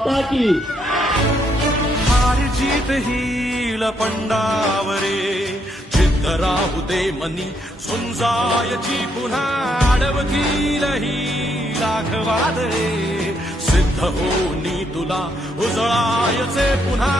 माता की. हार जीत हील पंडावरे जिद्द राहू दे मनी सुंजायची पुन्हा अडवतील ही राघवादळे सिद्ध होनी तुला उजळायचे पुन्हा.